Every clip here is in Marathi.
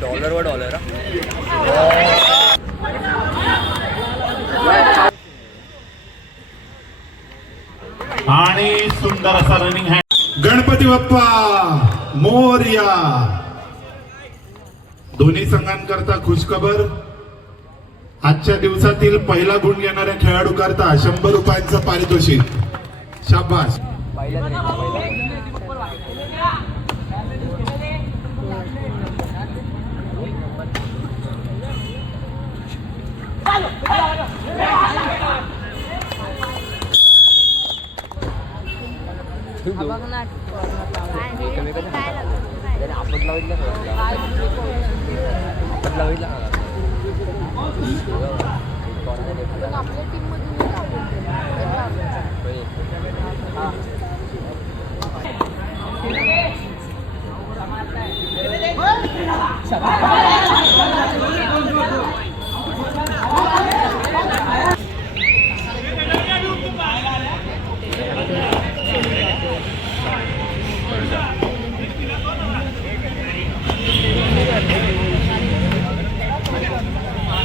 डॉलर आणि सुंदर असा रनिंग हँड. गणपती बाप्पा मोरया. दोन्ही संघांकरता खुशखबर. आजच्या दिवसातील पहिला गुण घेणाऱ्या खेळाडू करता 100 रुपयांचं पारितोषिक. शाबास.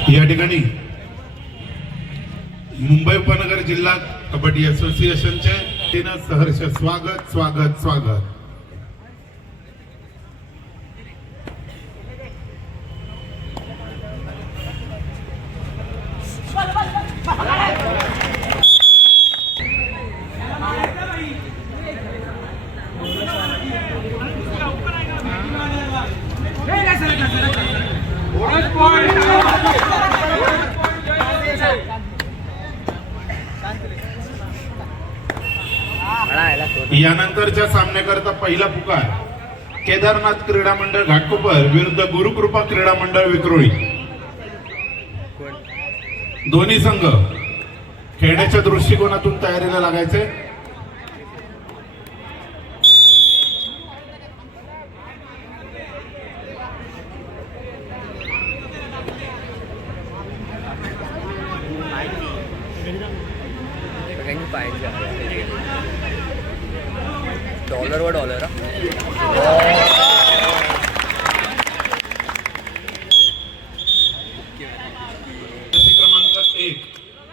या ठिकाणी मुंबई उपनगर जिल्हा कबड्डी असोसिएशनचे तिनं सहर्ष स्वागत स्वागत स्वागत. यानंतरच्या सामन्याकरता पहिला पुकार केदारनाथ क्रीडा मंडळ घाटकोपर विरुद्ध गुरुकृपा क्रीडा मंडळ विक्रोळी. दोन्ही संघ खेळण्याच्या दृष्टिकोनातून तयारीला लागायचे. डॉलर क्रमांक 1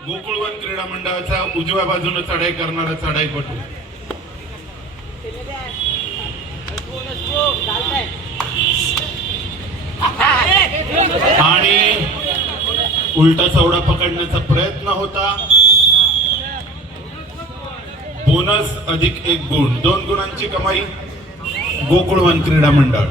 गोकुळवन क्रीडा मंडळाचा उजव्या बाजूने चढाई करणारा चढाईपटू. आणि उलटा चौडा पकडण्याचा प्रयत्न होता. बोनस अधिक 1 गुण. 2 गुणांची कमाई गोकुळवन क्रीडा मंडळ.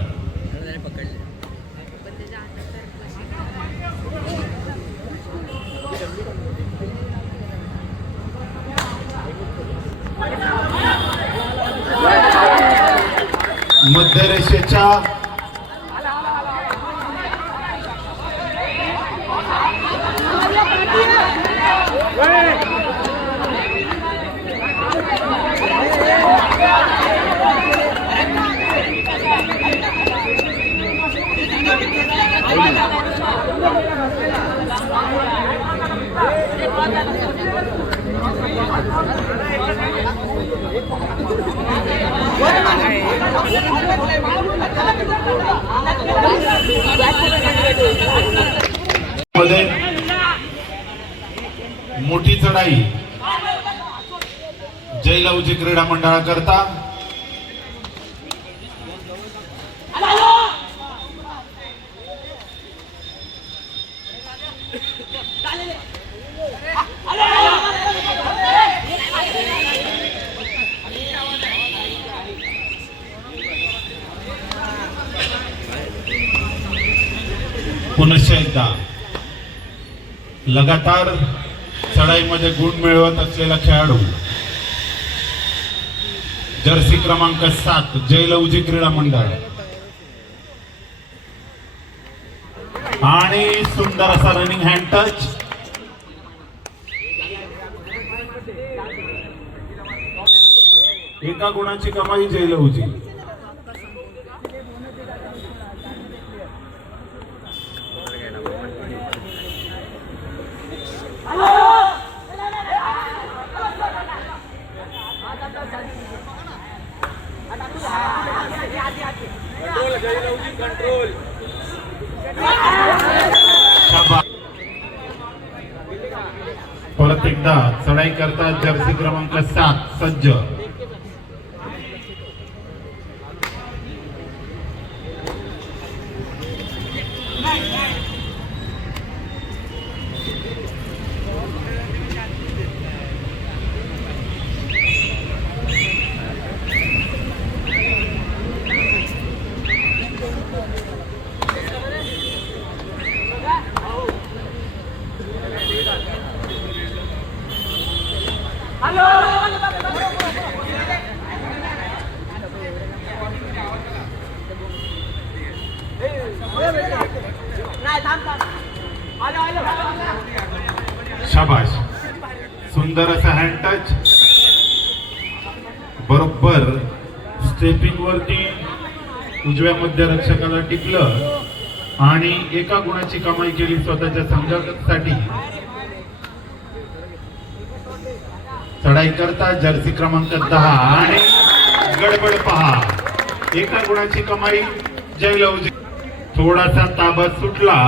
मध्यरेषेच्या मोठी चढाई जयलवजी क्रीडा मंडळाकरता. पुनश्च एकदा लगातार चढाईमध्ये गुण मिळवत असलेला खेळाडू जर्सी क्रमांक 7 जयलवजी क्रीडा मंडळ. आणि सुंदर असा रनिंग हँड टच. एका गुणाची कमाई जयलवजी. शाबास. परत एकदा चढाई करतात जर्सी क्रमांक 7 सज्ज. शाबाश. सुंदर असा हँड टच. बरोबर स्टेपिंग वरती उजव्या मध्यरक्षकाला टिकलं आणि एका गुणाची कमाई केली स्वतःच्या संघासाठी. चढाई करता जर्सी क्रमांक 10 आणि गडबड पहा. एका गुणाची कमाई जयलवजी. थोडासा ताबा सुटला.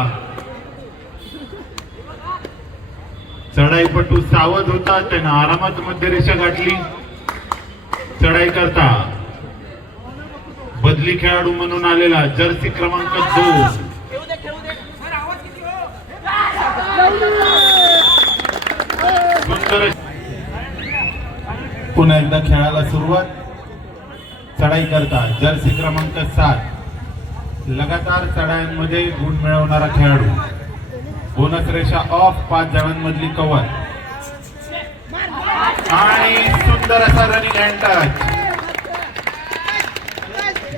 चढाईपटू सावध होता, त्यानं आरामात मध्यरेषा गाठली. चढाई करता बदली खेळाडू म्हणून आलेला जर्सी क्रमांक 2. सुंदर. पुन्हा एकदा खेळाला सुरुवात. चढाई करता जर्सी क्रमांक 7. लगातार चढायांमध्ये गुण मिळवणारा खेळाडू. बोनस रेषा ऑफ. 5 जणांमधली कव्हर आणि सुंदर असा रनिंग हँड टच.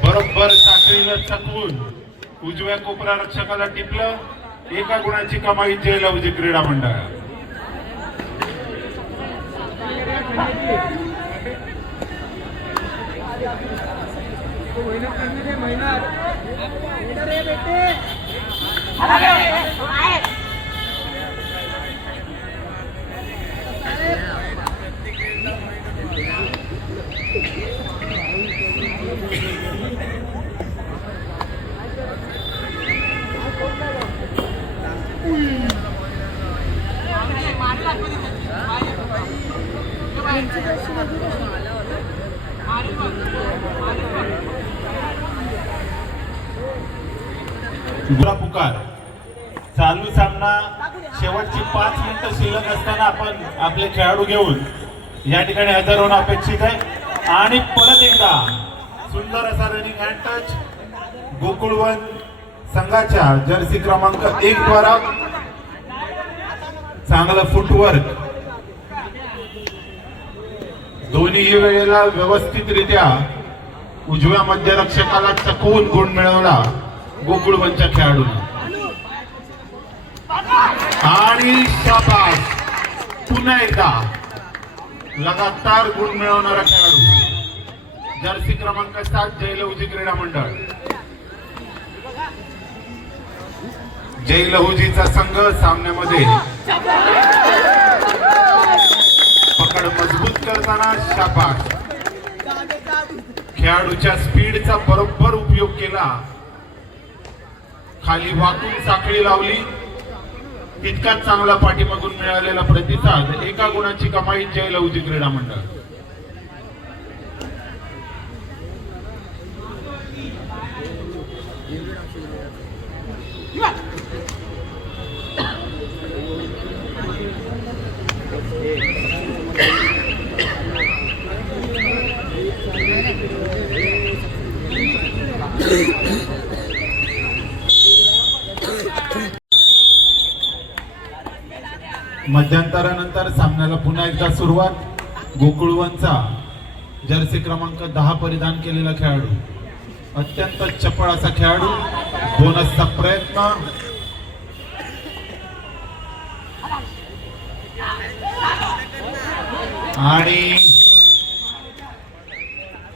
बरोबर साखळीवर चकवून उजव्या कोपरा रक्षकाला टिपलं. एका गुणाची कमाई जयलवजी क्रीडा मंडळ. पुकार. चालू सामना शेवटची 5 मिनिटं शिल्लक असताना आपण आपले खेळाडू घेऊन या ठिकाणी हजर होणं अपेक्षित आहे. आणि परत एकदा सुंदर असा रनिंग हँड टच गोकुळवन संघाच्या जर्सी क्रमांक 1 द्वारा. चांगलं फुटवर्क. दोन्ही वेळेला व्यवस्थितरित्या उजव्या मध्यरक्षकाला चकवून गुण मिळवला गोकुळवनच्या खेळाडूंना. आणि शाबास. पुन्हा एकदा लगातार गुण मिळवणारा खेळाडू जर्सी क्रमांक 7 जयलवजी क्रीडा मंडळ. जयलवजीचा संघ सामन्यामध्ये पकड मजबूत करताना शाबास. खेळाडूच्या स्पीडचा बरोबर उपयोग केला. खाली वाकून साखळी लावली. तितकाच चांगला पाठीमागून मिळालेला प्रतिसाद. एका गुणाची कमाई जयलवजी क्रीडा मंडळ. मध्यंतरानंतर सामन्याला पुन्हा एकदा सुरुवात. गोकुळवनचा जर्सी क्रमांक 10 परिधान केलेला खेळाडू. अत्यंत चपळ असा खेळाडू. बोनसचा प्रयत्न. आणि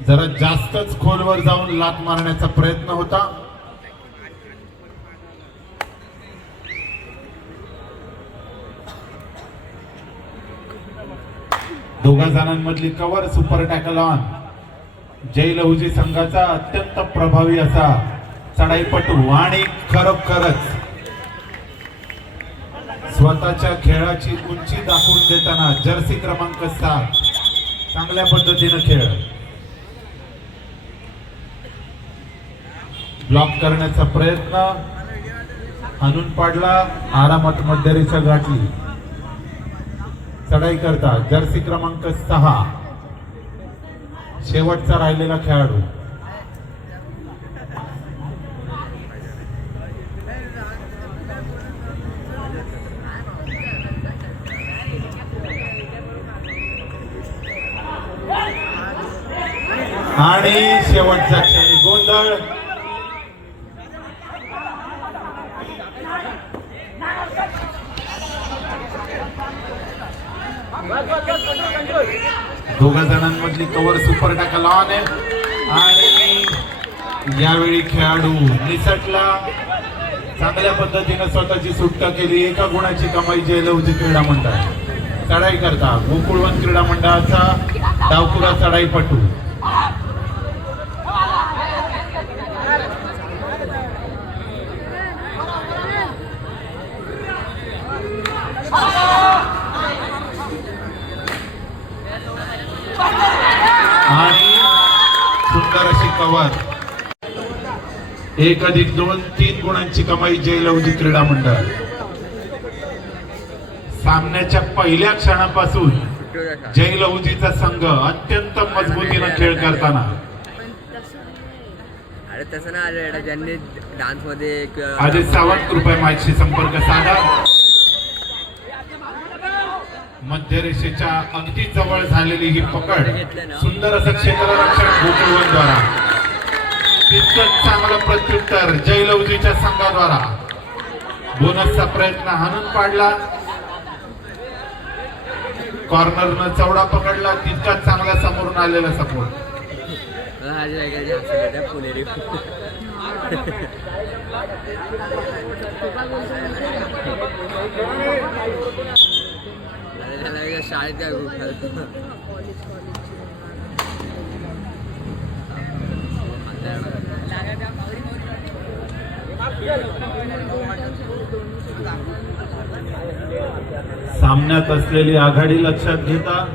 जरा जास्तच खोलवर जाऊन लात मारण्याचा प्रयत्न होता. दोघा जणांमधली कव्हर. Super tackle on. जयलवजी संघाचा अत्यंत प्रभावी असा चढाईपटू आणि खरोखरच स्वतःच्या खेळाची उंची दाखवून देताना जर्सी क्रमांक 7 चांगल्या पद्धतीने खेळ ब्लॉक करण्याचा प्रयत्न हाणून पाडला, आरामात मध्यरेषा गाठली. चढाई करता जर्सी क्रमांक 6 शेवटचा राहिलेला खेळाडू. आणि शेवटचा क्षणी गोंधळ. दोघा जणांमधली कव्हर सुपर टाकला आहे आणि यावेळी खेळाडू निसटला. चांगल्या पद्धतीने स्वतःची सुटका केली. एका गुणाची कमाई जयलवजी क्रीडा मंडळ. चढाई करता गोकुळवन क्रीडा मंडळाचा डावपुरा चढाईपटू. आणि सुंदर अशी कव्हर. 1+2 3 गुणांची कमाई जयलवजी क्रीडा मंडळ. सामन्याच्या पहिल्या क्षणापासून जयलवजीचा संघ अत्यंत मजबूतीने खेळ करताना. अरे तसं ना ज्यांनी डान्स मध्ये आधी सावंत कृपया माझ्याशी संपर्क साधा. मध्यरेषेच्या अगदी जवळ झालेली ही पकड. सुंदर असं क्षेत्ररक्षण गोकुळवन द्वारा. तितकंच चांगलं प्रत्युत्तर जयलवजीच्या संघाद्वारा. बोनसचा प्रयत्न हाणून पाडला. कॉर्नरनं चवडा पकडला. तितकाच चांगला समोरून आलेला सपोर्ट. शाळेत काय सामन्यात असलेली आघाडी लक्षात घेता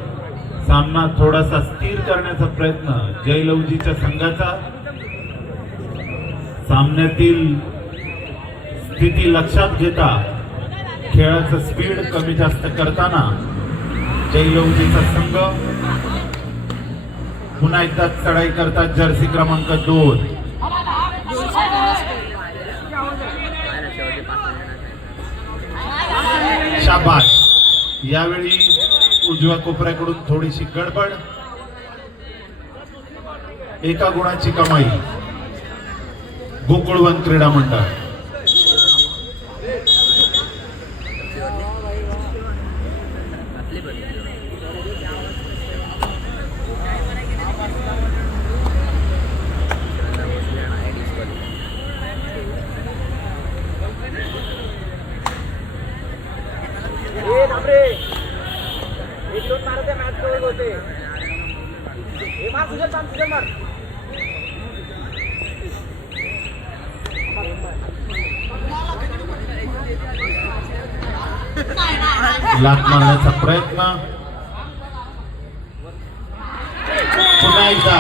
सामना थोडासा स्थिर करण्याचा प्रयत्न जयलवजीच्या संघाचा. सामन्यातील स्थिती लक्षात घेता खेळाचं स्पीड कमी जास्त करताना जयलवजीचा संघ पुन्हा एकदा चढाई करतात. जर्सी क्रमांक 2 शाबास. यावेळी उजव्या कोपऱ्याकडून थोडीशी गडबड. एका गुणाची कमाई गोकुळवन क्रीडा मंडळ. लात मारण्याचा प्रयत्न. पुन्हा एकदा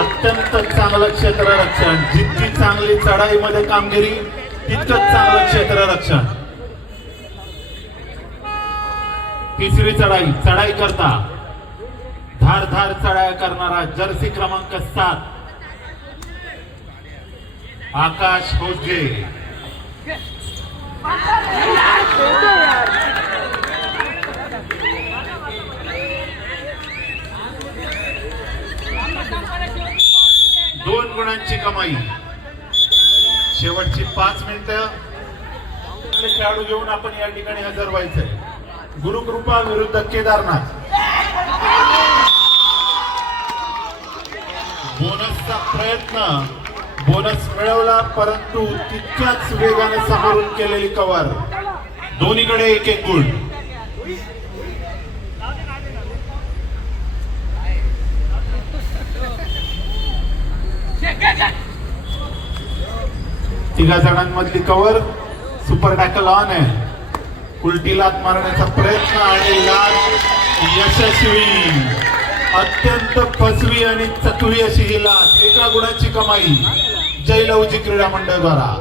अत्यंत चांगलं क्षेत्ररक्षण. जितकी चांगली चढाईमध्ये कामगिरी तितकंच चांगलं क्षेत्ररक्षण. तिसरी चढाई करता धारधार चढाई करणारा जर्सी क्रमांक 7 आकाश भोसले. दोन गुणांची कमाई. शेवटची 5 मिनिटं खेळाडू घेऊन आपण या ठिकाणी हजर व्हायचंय. गुरुकृपा विरुद्ध केदारनाथ. बोनसचा प्रयत्न. बोनस मिळवला परंतु तितक्याच वेगाने समोरून केलेली कव्हर. दोन्हीकडे 1-1 गुण. तिघा जणांमधली कव्हर सुपर टॅकल ऑन आहे. उलटी लात मारण्याचा प्रयत्न आणि लात यशस्वी. अत्यंत फसवी आणि चकवी अशी ही लात. एका गुणाची कमाई जय लवजी क्रीडा मंडळ द्वारा.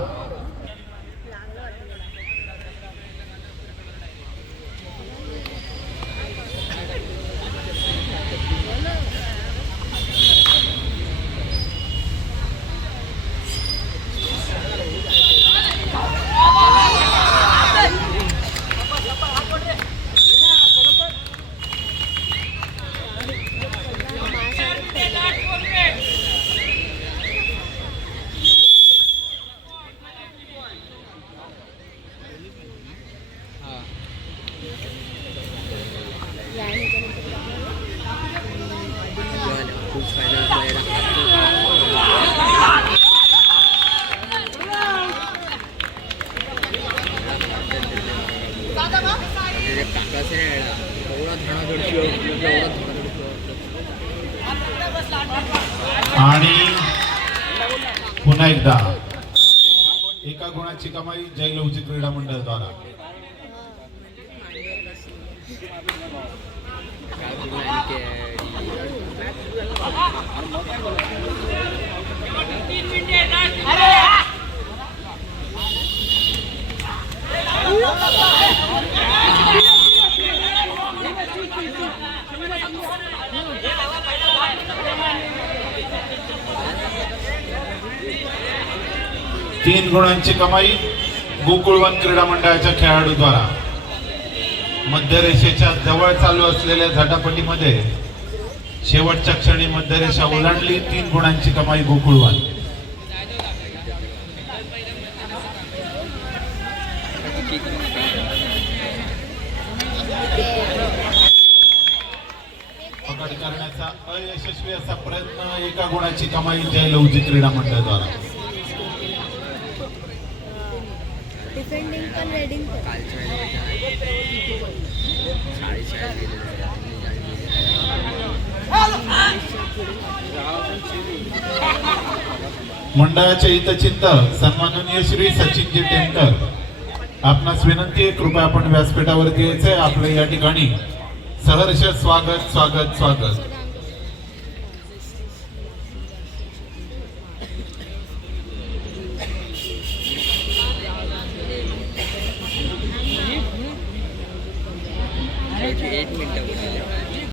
खूप फायनल प्लेयर आणि पुन्हा एकदा एका गुणाची कमाई जय लवजी क्रीडा मंडळ द्वारा. तीन गुणांची कमाई गोकुळवन क्रीडा मंडळाच्या खेळाडूद्वारा. मध्य रेषेच्या जवळ चालू असलेल्या झटापटीमध्ये शेवटच्या क्षणी मध्य रेषा ओलांडली. 3 गुणांची कमाई गोकुळवन. पकड करण्याचा अयशस्वी असा प्रयत्न. एका गुणाची कमाई जय लवजी क्रीडा मंडळ द्वारा. डिफेंडिंग पण रेडिंग मंडळाचे हितचिंतक सन्माननीय श्री सचिनजी टेमकर, आपणास विनंती आहे कृपया आपण व्यासपीठावरती यायचंय. आपलं या ठिकाणी सहर्ष स्वागत स्वागत स्वागत.